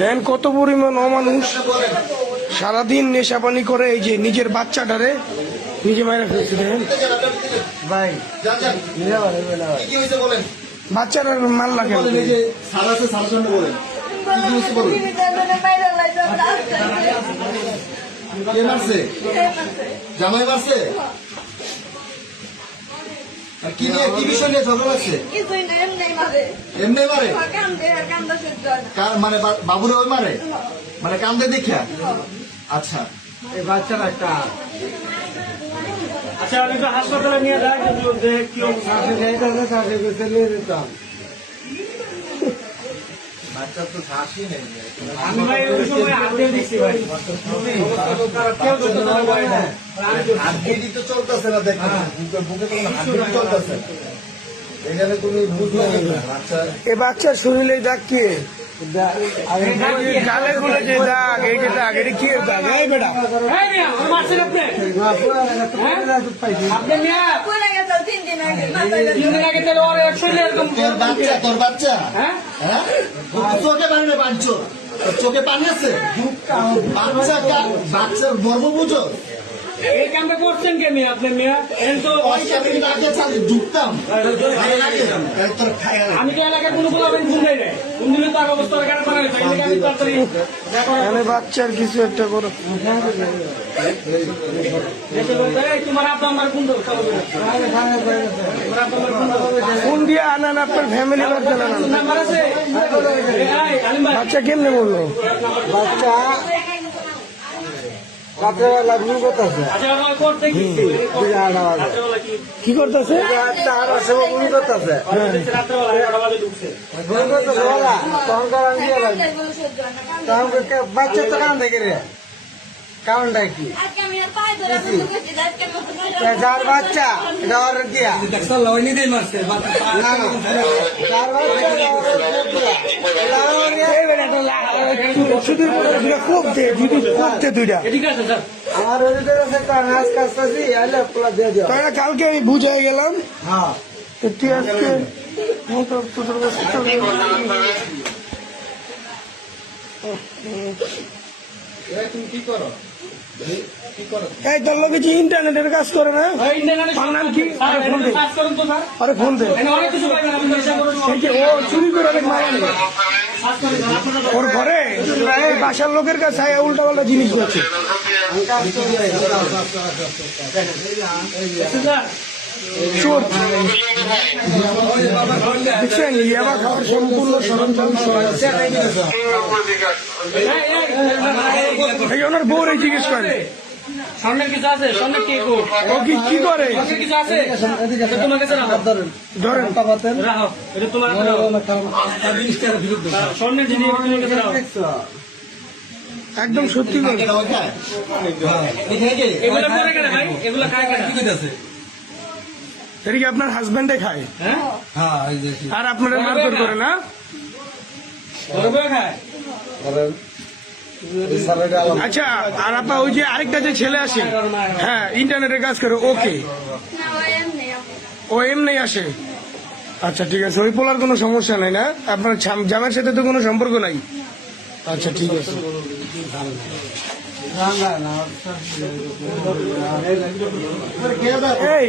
দেন কত পরিমাণ অমানুষ সারাদিন নেশা পানি করে, এই যে নিজের বাচ্চাটারে নিজে মাইরা ফেলছে। দেখেন ভাই বাচ্চারা মাল্লা কেন? জামাই মারছে কি নিয়ে, কি বিষয় নিয়ে ঝগড়া লাগছে? এমনি মারে মানে বাবুরে ওই মারে মানে কান্দে দেখিয়া? আচ্ছা এই বাচ্চারা একটা আচ্ছা আমি তো হাসপাতালে নিয়ে যাই কি দিতাম। বাচ্চা তো শ্বাসই নেই। আমি ভাই ওই সময় হাতে দিচ্ছি ভাই, হাড্ডি তো চলতেছে না, দেখেন বুকে কোনো হাড্ডি চলতেছে, এখানে তুমি বুঝলে না। আচ্ছা এ বাচ্চার শরীরে দাগ কি? গালে গুলো যে দাগ, এই যে দাগ, এটা কি দাগ? এই বেটা তোর বাচ্চা হ্যাঁ চোখে পানি নেই, পাঁচ চোখে পানি আছে, বাচ্চার গর্ব বুঝো। এই কামটা করছেন কে মেয়ে? আপনার মেয়ে ঢুকতাম আমি তো এলাকায় কোনো বলাবেন ঘুম দেয় নাই, ঘুম দিলে তার অবস্থা বাচ্চার কিছু একটা করো। তোমার আব্বা আমার কোন ফোন দিয়ে আনান আপনার ফ্যামিলি নাম্বার আছে? বাচ্চা কেমনে বললো? বাচ্চা রাত্রেবেলা ঘুম করতেছে, কি করতেছে? ঘুম করতেছে তখন বাচ্চা তো কান থেকে রে, কারণটা কি? যার বাচ্চা এটা অর্ডার দিয়া আমার নাচ কাজটাছি আইলে পোলা দিয়ে দিও। কালকে আমি বুঝাই গেলাম। হ্যাঁ তুই আজকে তুমি কি করো? এই তোর লোকে যে ইন্টারনেটের কাজ করে না, তার নাম কি? আরে ফোন দে। ও চুরি করে অনেক মারা নেই ওর ঘরে, বাসার লোকের কাছে উল্টা পাল্টা জিনিস আছে। চোর দেখছেন, ইয়াবা খাওয়ার সম্পূর্ণ সরঞ্জাম এই ওনার বউরে জিজ্ঞেস করে স্বর্ণের কিছু আছে? স্বর্ণের কি ও কি করে? কিছু আছে তোমার কাছে ধরেন রাখো, এটা তোমার স্বর্ণের জিনিস একদম সত্যি করে। এগুলো করে কেন ভাই? এগুলো খায় কেন? এটা কি আপনার হাজবেন্ডে খায়? হ্যাঁ আর আপনারা মারধর করে না? খায়। আচ্ছা, আর আপা ওই যে আরেকটা যে ছেলে আসে, হ্যাঁ ইন্টারনেটের কাজ করে, ওকে ও এমনি আসে? আচ্ছা ঠিক আছে, ওই পোলার কোনো সমস্যা নাই না? আপনার জামার সাথে তো কোনো সম্পর্ক নাই? আচ্ছা ঠিক আছে। এই